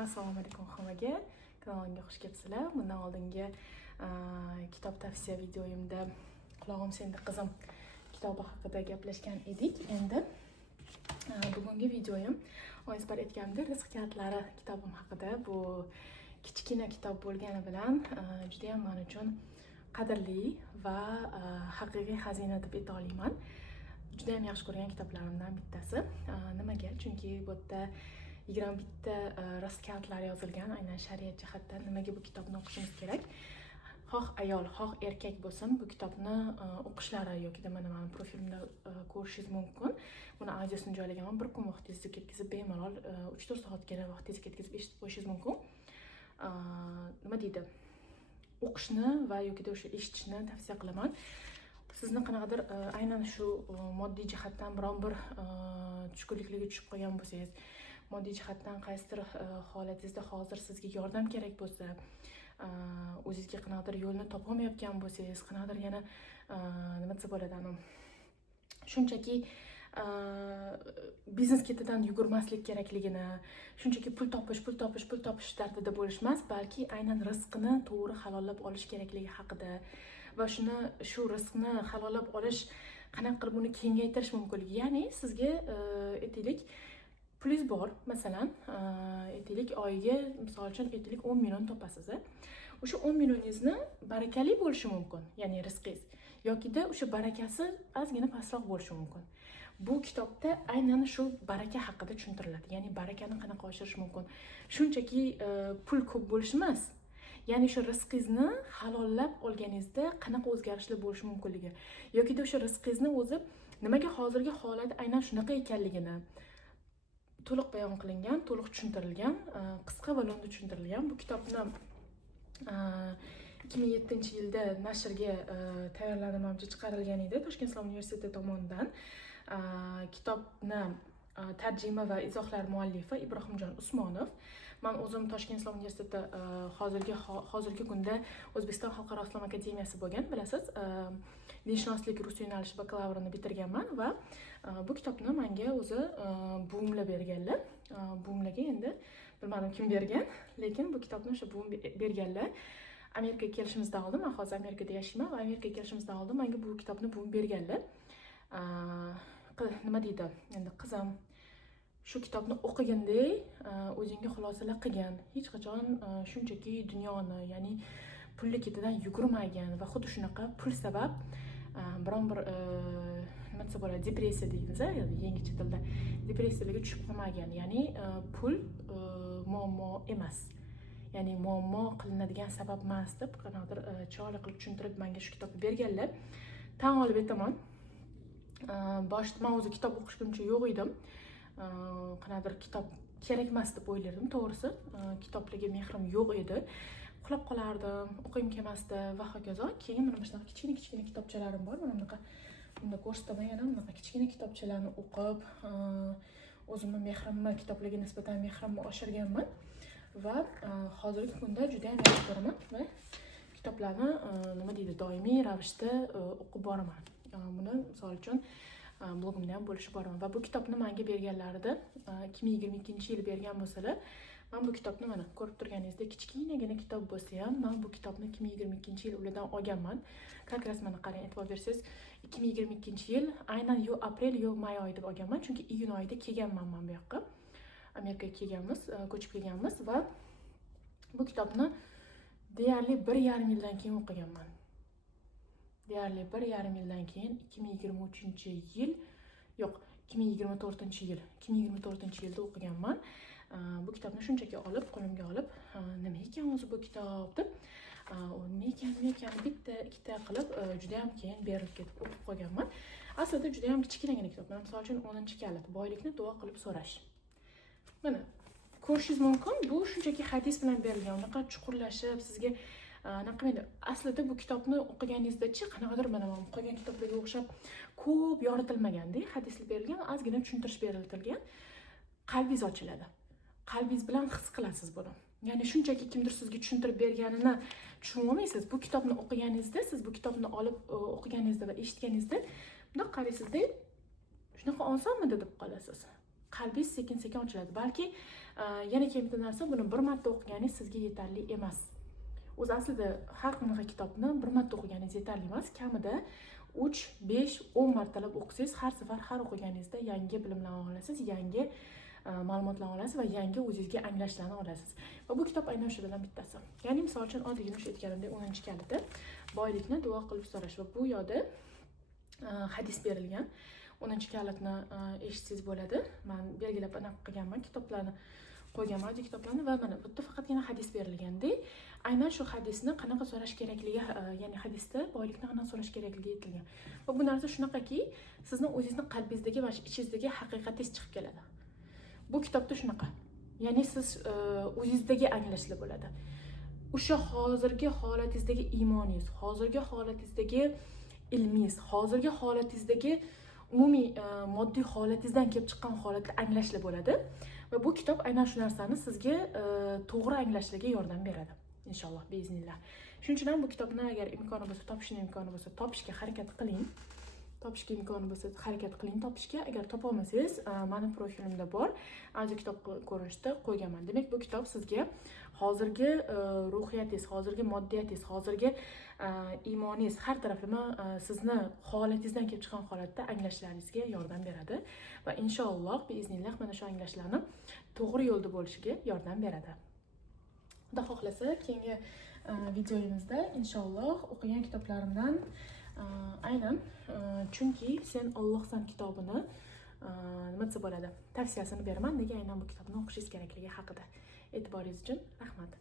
Assalomu alaykum hammaga. Kanalimga xush kelibsizlar. Bundan oldingi kitob tavsiya videoyimda Qulog'im senda qizim kitobi haqida gaplashgan edik. Endi bugungi videoyim o'zbar aytganimdek rizq kalitlari kitobim haqida. Bu kichkina kitob bo'lgani bilan juda ham men uchun qadrli va haqiqiy xazina deb ayta olaman. Juda ham yaxshi ko'rgan kitoblarimdan bittasi. Nimaga? Chunki bu yerda 21 ta rizq kalitlari yozilgan. Aynan shariat jihatdan nimaga bu kitobni o'qishimiz kerak? Xoh ayol, xoh erkak bo'lsin, bu kitobni o'qishlari yoki mana mening profilimda ko'rishingiz mumkin. Buni audiosini joylaganman. Bir kun vaqtingizni ketkazib bemalol 3-4 soatgina vaqtingizni ketkazib eshitib qo'yishingiz mumkin. Nima deydi? O'qishni va yoki o'sha eshitishni tavsiya qilaman. Sizni qanaqadir aynan shu moddiy jihatdan biron bir tushkunliklarga tushib qolgan bo'lsangiz, moddiy jihatdan qaysidir holatingizda hozir sizga yordam kerak bo'lsa, o'zingizga qanaqadir yo'lni topolmayotgan bo'lsangiz, qanaqadir yana nima desa bo'ladi, shunchaki biznes ketidan yugurmaslik kerakligini, shunchaki pul topish dardida bo'lish emas, balki aynan rizqini to'g'ri halollab olish kerakligi haqida va shu rizqni halollab olish qanaqa qilib uni kengaytirish mumkinligi. Ya'ni sizga aytaylik pulingiz bor, masalan, aytaylik oyiga misol uchun aytaylik 10 million topasiz. O'sha 10 millioningizni barakali bo'lishi mumkin, ya'ni rizqingiz, yokida o'sha barakasi ozgina pastroq bo'lishi mumkin. Bu kitobda aynan shu baraka haqida tushuntiriladi. Ya'ni barakani qanaqa oshirish mumkin. Shunchaki pul ko'p bo'lishi emas. Ya'ni shu rizqingizni halollab olganingizda qanaqa o'zgarishlar bo'lishi mumkinligi, yokida o'sha rizqingizni o'zi nimaga hozirgi holat aynan shunaqa ekanligini to'liq bayon qilingan, to'liq tushuntirilgan, qisqa va lo'nda tushuntirilgan. Bu kitobni 2007-yilda nashrga tayyorlanmoqchi chiqarilgan edi Toshkent Islom universiteti tomonidan. Kitobni tarjima va izohlar muallifi Ibrohimjon Usmonov. Men o'zim Toshkent Islom universiteti hozirgi kunda O'zbekiston Xalqaro islom akademiyasi bo'lgan, bilasiz. Dinshunoslik rus yo'nalishi bakalavrini bitirganman va bu kitobni menga o'zi buvimlar berganlar. Buvimlarga endi bilmadim kim bergan, lekin bu kitobni o'sha buvim berganlar. Amerikaga kelishimizdan oldin, men hozir Amerikada yashayman va Amerikaga kelishimizdan oldin menga bu kitobni buvim berganlar. Nima deydi? Endi qizim shu kitobni o'qiganda o'zingga xulosalar qilgan, hech qachon shunchaki dunyoni, ya'ni pullik ketidan yugurmagan va xuddi shunaqa pul sabab biron bir nima desa bo'ladi, depressiya deymiz, yangicha tilda depressiyalarga tushib qolmagan. Ya'ni pul muammo emas. Ya'ni muammo qilinadigan sabab emas deb qanaqadir chiroyli qilib tushuntirib menga shu kitobni berganlar. Tan olib aytaman. Boshida men o'zi kitob o'qishguncha yo'q edim. Qanaqadir kitob kerak emas deb o'ylardim, to'g'risi. Kitoblarga mehrim yo'q edi. Uxlab qolardim, o'qim kelmasdi va hokazo. Keyin mana shunaqa kichkina kitobchalarim bor. Mana bunaqa bunda ko'rsataman, yana bunaqa kichkina kitobchalarni o'qib, o'zimni mehrimni, kitoblarga nisbatan mehrimni oshirganman va hozirgi kunda juda ham yaxshi ko'raman va kitoblarni nima deydi, doimiy ravishda o'qib boraman. Buni misol uchun blogimda ham bo'lishib boraman va bu kitobni menga berganlarida 2022-yil bergan bo'lsalar, men bu kitobni mana ko'rib turganingizdek kichkinagina kitob bo'lsa ham, men bu kitobni 2022-yil ulardan olganman. Как раз mana qarang, e'tibor bersangiz, 2022-yil aynan yo aprel yo may oyida olganman, chunki iyun oyida kelganman men bu yoqqa. Amerikaga kelganmiz, ko'chib kelganmiz va bu kitobni deyarli 1,5 yildan keyin o'qiganman. Deyarli 1,5 yildan keyin 2023-yil, yo'q, 2024-yilda o'qiganman. Bu kitobni shunchaki olib, qo'limga olib, nima ekan o'zi bu kitob deb, nima ekan bitta ikkita qilib juda ham keyin berilib ketib o'qib qolganman. Aslida juda ham kichkinagina kitob. Misol uchun 10-kalit boylikni duo qilib so'rash. Mana ko'rishingiz mumkin, bu shunchaki hadis bilan berilgan, unaqa chuqurlashib sizga naqamaydi. Aslida bu kitobni o'qiganingizda-chi, qanaqadir mana qolgan kitoblarga o'xshab ko'p yoritilmaganda, hadislar berilgan, ozgina tushuntirish berilgan, qalbingiz ochiladi. Qalbingiz bilan his qilasiz buni. Ya'ni shunchaki kimdir sizga tushuntirib berganini tushunolmaysiz. Bu kitobni o'qiganingizda, siz bu kitobni olib o'qiganingizda va eshitganingizda bunday qaraysizda, shunaqa osonmidi deb qolasiz. qalbingiz sekin-sekin ochiladi. Balki yana keyin bitta narsa, buni bir marta o'qiganingiz sizga yetarli emas. O'zi aslida har qanaqa kitobni bir marta o'qiganingiz yetarli emas. Kamida 3, 5, 10 martalab o'qisangiz, har safar har o'qiganingizda yangi bilimlar olasiz, yangi ma'lumotlar olasiz va yangi o'zingizga anglashlarni olasiz. Va bu kitob aynan shulardan bittasi. Ya'ni misol uchun oddiygina o'sha aytganimdek 10-kaliti boylikni duo qilib so'rash va bu yoqda hadis berilgan. 10-kalitni eshitsangiz bo'ladi. Men belgilab aniq qilganman kitoblarni, qo'yganman audio kitoblarni va mana bu yerda faqatgina hadis berilganda, aynan shu hadisni qanaqa so'rash kerakligi, ya'ni hadisda boylikni qanaqa so'rash kerakligi aytilgan. Va bu narsa shunaqaki, sizni o'zingizni qalbingizdagi va ichingizdagi haqiqatingiz chiqib keladi. Bu kitobda shunaqa. Ya'ni siz o'zingizdagi anglashlar bo'ladi. O'sha hozirgi holatingizdagi iymoningiz, hozirgi holatingizdagi ilmingiz, hozirgi holatingizdagi umumiy moddiy holatingizdan kelib chiqqan holatni anglashlar bo'ladi. Va bu kitob aynan shu narsani sizga to'g'ri anglashlarga yordam beradi. Inshaalloh, biiznillah. Shuning uchun ham bu kitobni agar imkoni bo'lsa, topishga harakat qiling. Topishga. Agar topa olmasangiz, meni profilimda bor, audio kitob ko'rinishida qo'yganman. Demak, bu kitob sizga hozirgi ruhiyatingiz, hozirgi moddiyatingiz, hozirgi iymoningiz, har taraflama sizni holatingizdan kelib chiqqan holatda anglashlaringizga yordam beradi va inshaalloh biiznillah mana shu anglashlarni to'g'ri yo'lda bo'lishiga yordam beradi. Xudo xohlasa, keyingi videoyimizda inshaalloh o'qigan kitoblarimdan aynan chunki sen Allohsan kitobini nima desa bo'ladi, tavsiyasini beraman. Nega aynan bu kitobni o'qishingiz kerakligi haqida. E'tiboringiz uchun rahmat.